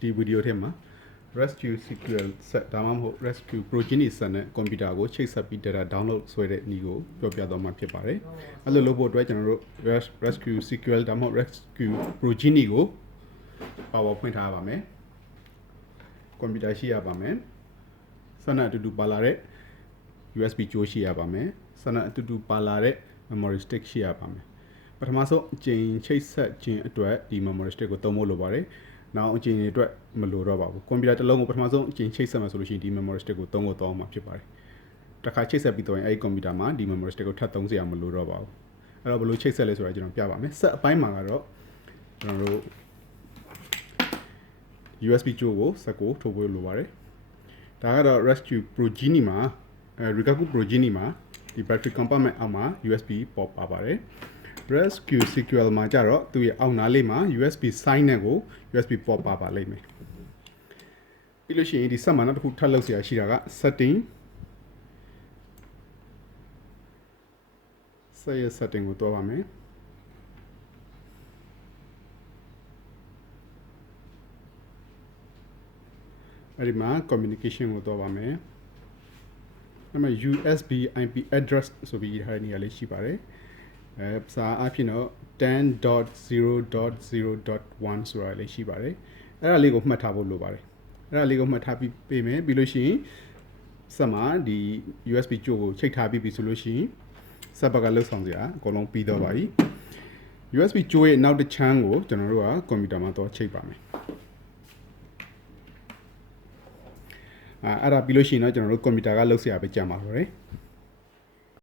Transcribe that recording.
ဒီဗီဒီယိုထဲမှာ ResQ CQL ဆက်ဒါမှမဟုတ် ResQ progeny ဆက်နဲ့ကွန်ပျူတာကိုချိတ်ဆက်ပြီး data download ဆွဲတဲ့နည်းကိုပြောပြသွားမှာဖြစ်ပါတယ်။အဲ့လိုလုပ်ဖို့အတွက်ကျွန်တော်တို့ ResQ CQL ဒါမှမဟုတ် ResQ progeny ကို power ဖွင့်ထားပါမယ်။ကွန်ပျူတာရှိရပါမယ်။ဆက်နဲ့အတူတူပါလာတဲ့ USB ကြိုးရှိရပါမယ်။ဆက်နဲ့အတူတူပါလာတဲ့ memory stick ရှိရပါမယ်။ပထမဆုံးအချိန်ချိတ်ဆက်ခြင်းအတွက်ဒီ memory stick ကိုသုံးဖို့လိုပါတယ်။နောက်အချိန်တွေအတွက်မလိုတော့ပါဘူးကွန်ပျူတာတစ်လုံးကိုပထမဆုံးအချိန်ချိတ်ဆက်မှာဆိုလို့ရှိရင်ဒီ memory stick ကိုသုံးဖို့တောင်းမှာဖြစ်ပါတယ်တစ်ခါချိတ်ဆက်ပြီးတော့ရင်အဲ့ဒီကွန်ပျူတာမှာဒီ memory stick ကိုထပ်သုံးစရာမလိုတော့ပါဘူးအဲ့တော့ဘယ်လိုချိတ်ဆက်လဲဆိုတာကျွန်တော်ပြပါမယ်ဆက်အပိုင်းမှာကတော့ကျွန်တော်တို့ USB ကြိုးကိုဆက်ကိုထုတ်ဖို့လိုပါတယ်ဒါကတော့ ResQ progeny မှာResQ progeny မှာဒီ battery compartment အောက်မှာ USB ပေါ်ပါပါတယ်ResQ CQL မှာကြတော့သူ့ရဲ့အောက်နားလေးမှာ USB sign နဲ့ကို USB port ပါလိမ့်မယ်ပြီးလို့ရှိရင်ဒီဆက်မှာနောက်တစ်ခုထပ်လုပ်စရာရှိတာက setting ဆက်ရဲ့ setting ကိုတွားပါမယ်အဲ့ဒီမှာ communication ကိုတွားပါမယ်အဲ့မှာ USB IP address ဆိုပြီးထားတဲ့နေရာလေးရှိပါတယ်စာအဖြစ်တော့ 10.0.0.1 ဆိုတာလေးရှိပါတယ်အဲ့ဒါလေးကိုမှတ်ထားဖို့လိုပါတယ်အဲ့ဒါလေးကိုမှတ်ထားပြီးပေးမယ်ပြီးလို့ရှိရင်ဆက်မှာဒီ USB ကြိုးကိုချိတ်ထားပြီးပြီဆိုလို့ရှိရင်ဆက်ဘက်ကလှုပ်ဆောင်စရာအကုန်လုံးပြီးတော့ပါပြီ USB ကြိုးရဲ့နောက်တစ်ချမ်းကိုကျွန်တော်တို့ကကွန်ပျူတာမှာတော့ချိတ်ပါမယ်အဲ့ဒါပြီးလို့ရှိရင်တော့ကျွန်တော်တို့ကွန်ပျူတာကလှုပ်စရာပဲကြာမှာပါပဲ